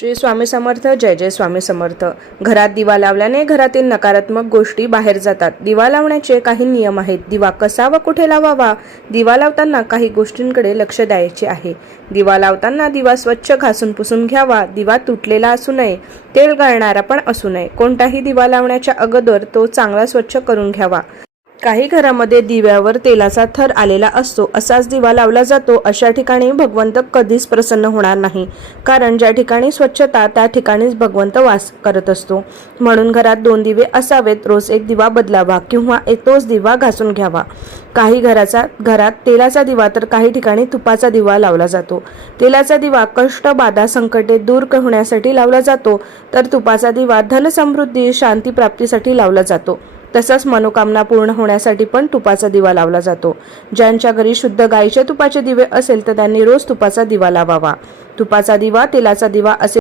श्री स्वामी समर्थ. जय जय स्वामी समर्थ. घरात दिवा लावल्याने घरातील नकारात्मक गोष्टी बाहेर जातात. दिवा लावण्याचे काही नियम आहेत. दिवा कसा व कुठे लावावा? दिवा लावताना काही गोष्टींकडे लक्ष द्यायचे आहे. दिवा लावताना दिवा स्वच्छ घासून पुसून घ्यावा. दिवा तुटलेला असू नये, तेल गळणारा पण असू नये. कोणताही दिवा लावण्याच्या अगोदर तो चांगला स्वच्छ करून घ्यावा. काही घरामध्ये दिव्यावर तेलाचा थर आलेला असतो. असाच दिवा लावला जातो. अशा ठिकाणी भगवंत कधीच प्रसन्न होणार नाही, कारण ज्या ठिकाणी स्वच्छता त्या ठिकाणीच भगवंत वास करत असतो. म्हणून घरात 2 दिवे असावेत. रोज एक दिवा बदलावा किंवा तोच दिवा घासून घ्यावा. काही घरात तेलाचा दिवा तर काही ठिकाणी तुपाचा दिवा लावला जातो. तेलाचा दिवा कष्ट, बाधा, संकटे दूर होण्यासाठी लावला जातो, तर तुपाचा दिवा धन, समृद्धी, शांती प्राप्तीसाठी लावला जातो. तसंच मनोकामना पूर्ण होण्यासाठी पण तुपाचा दिवा लावला जातो. ज्यांच्या घरी शुद्ध गाईचे तुपाचे दिवे असेल तर त्यांनी रोज तुपाचा दिवा लावावा. तुपाचा दिवा, तेलाचा दिवा असे